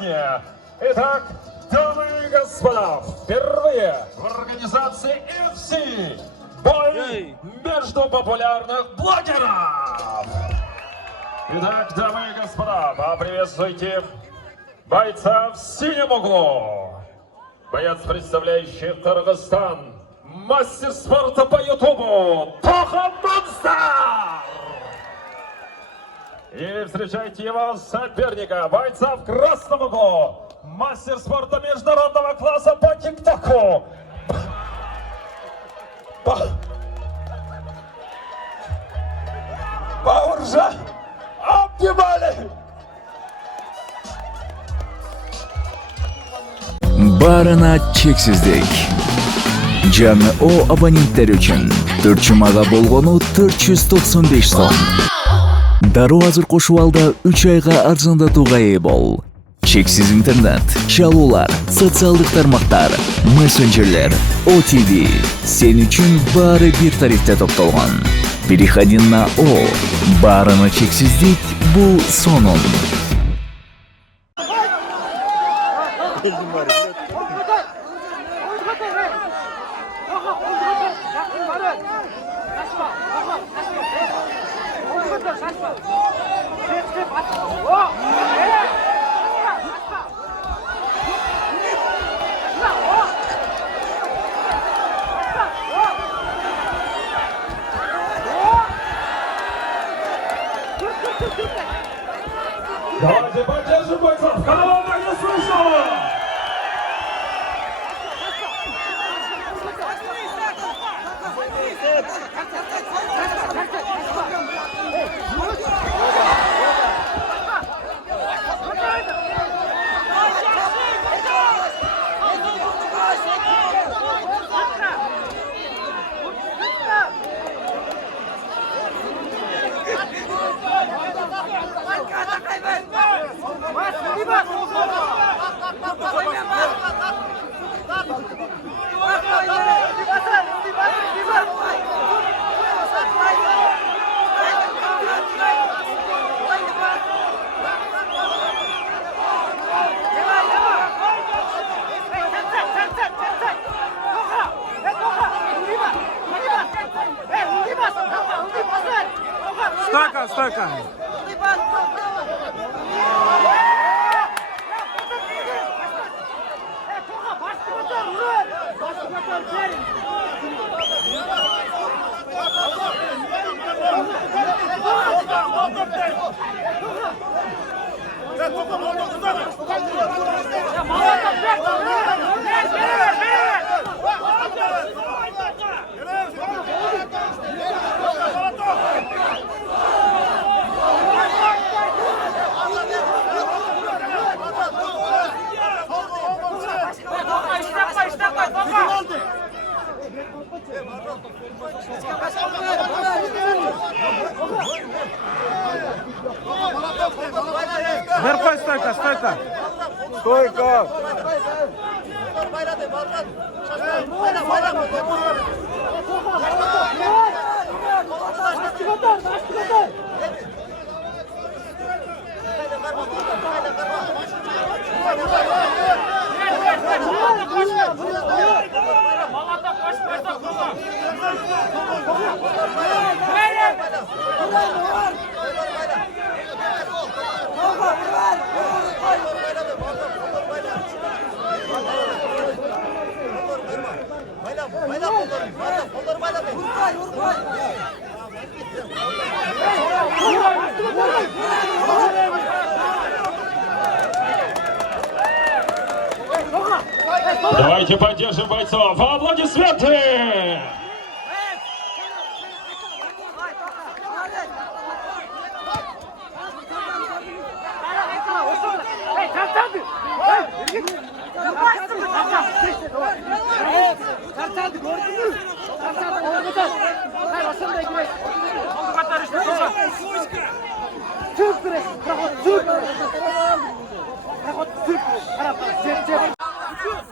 Итак, дамы и господа, впервые в организации FC бой между популярных блогеров. Итак, дамы и господа, поприветствуйте бойца в синем углу. Боец, представляющий Кыргызстан, мастер спорта по ютубу Тоха Монстр. И встречайте его соперника, бойца в красном углу, мастер спорта международного класса по тик-току. Бауыржан Абдималик. Барына чексиздик. Жаңы О абоненттер үчүн 4 жумага болгону 495 сом. Дароо азыр кошуп алда 3 айга арзандатууга ээ бол. Чексиз интернет, чалуулар, социалдык тармактар, мессенджерлер, OTV. Сен үчүн баары бир тарифте топтолгон. Переходи на О. Барына чексиздик бул сонун. Давайте поддержим бойцов! Голова не слышала! Стойка. Верхой стойка. Стойка! Давайте поддержим бойцов! Аплодисменты!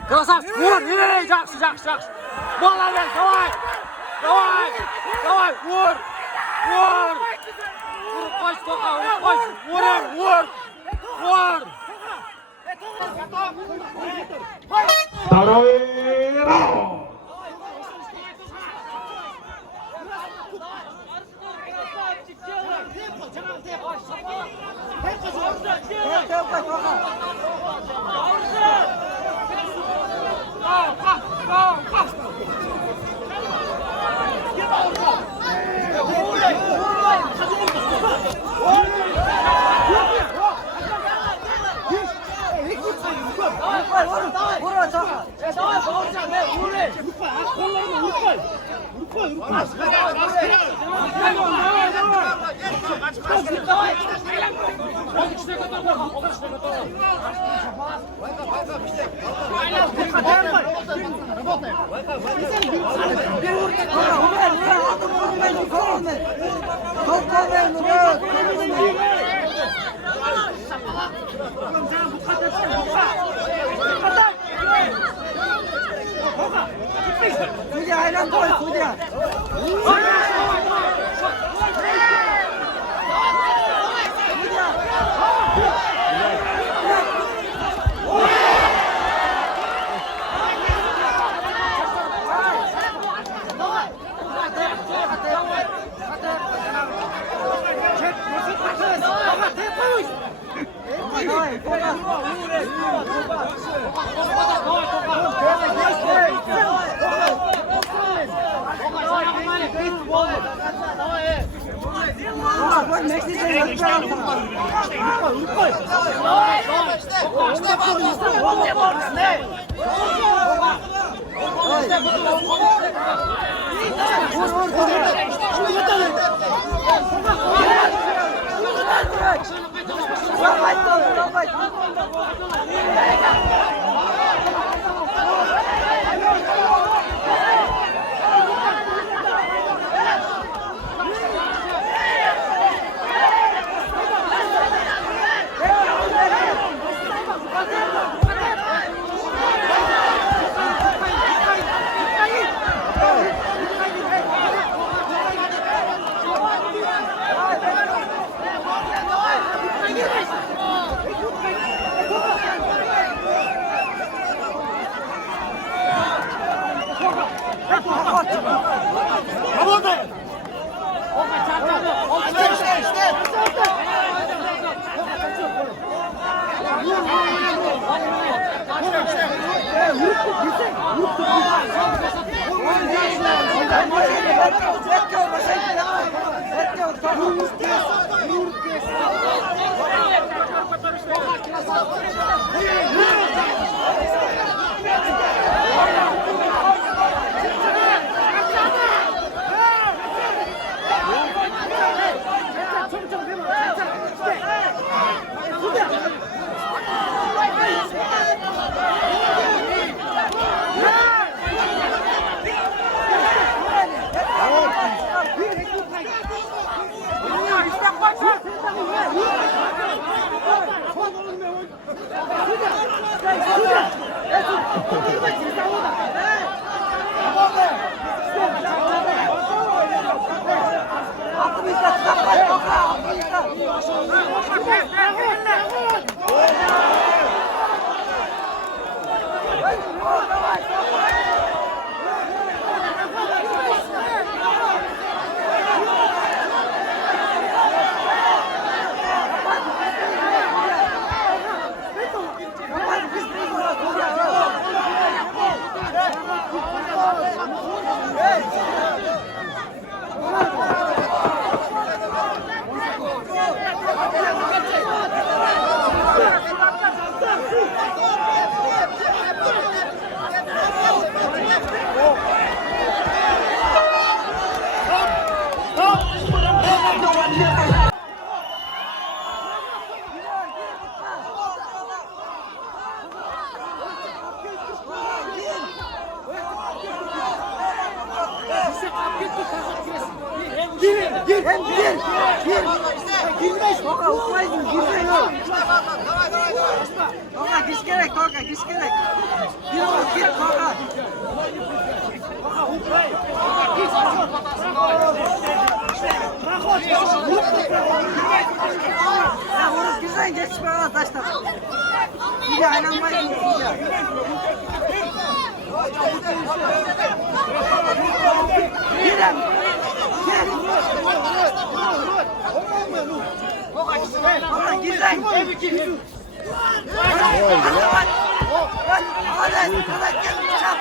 Красавчик! Вор! Жақсы! Молодец! Давай! Вор! Урып қойшы, Тоқа! Вор! Второй раунд. Судья, айран бой, судья. Buradan geçme ala taşla. Судья aylanmayın судья. Girin. Oradan girin. Hadi, buradan gel. Çap.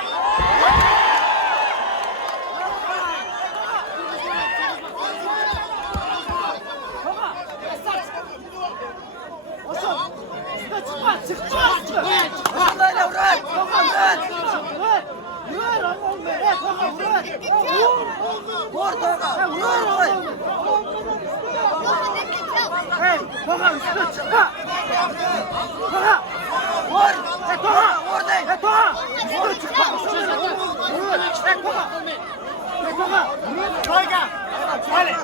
Vallahi uğraş. Vur toka. Vur. Hey, toka üstüne çıkma. Toka. Vur. Toka. Vur de. Toka. Üstüne çıkma. Vur. Çek toka. Toka. Toka. Hadi.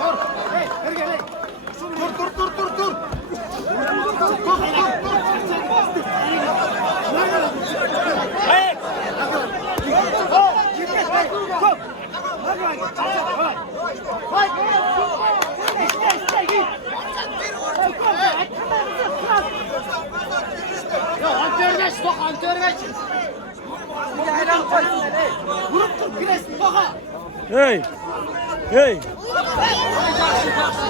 Vur. Hey, gel. Dur. Hey! Hey! Hey!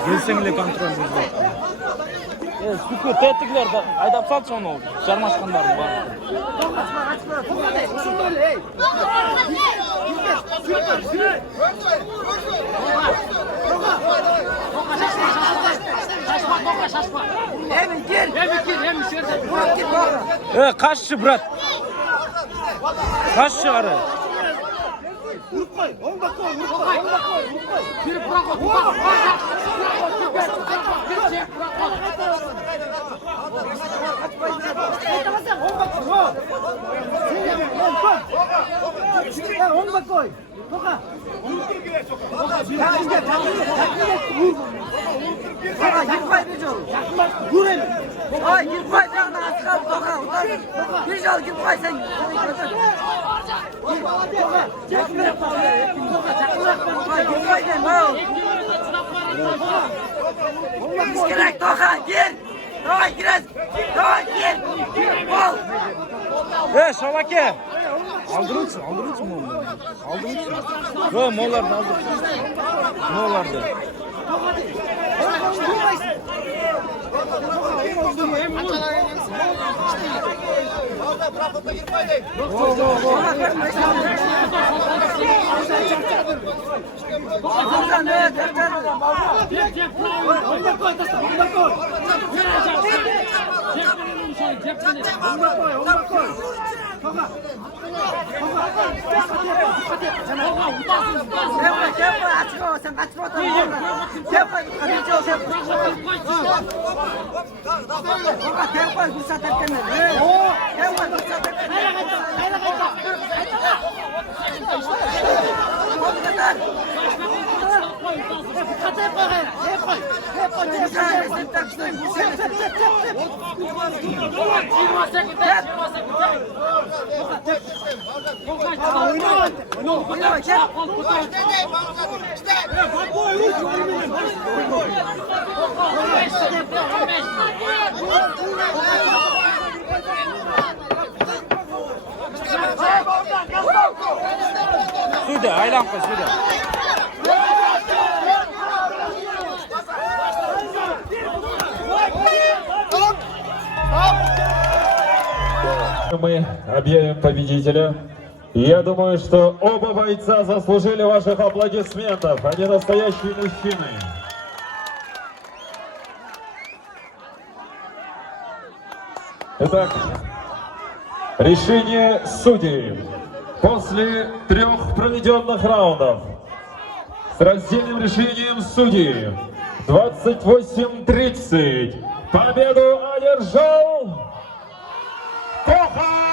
Gelsеңле контроль жүрді. Сүкі тәттіклер айдап салшы оны жармашқандарын бар. Шашма. Emin gir. Қашшы, брат. Қашшы ары. Ay girpay canına asıl toka. Bir jal girpay sen. Ay girpay den no. Gerek toka gir. Toka gires. Toka gir. Bol. Шалаке! Алдырыңызшы мұны. Алдырыңызшы. Моларды алдырыңызшы. Моларды. Sen kaçma otur. Tempo fırsat etmedi. Tempo fırsat etmedi. Suda, aylanma suda. Мы объявим победителя. Я думаю, что оба бойца заслужили ваших аплодисментов. Они настоящие мужчины. Итак, решение судей. После 3 проведенных раундов с раздельным решением судей 28-30 победу одержал Коха!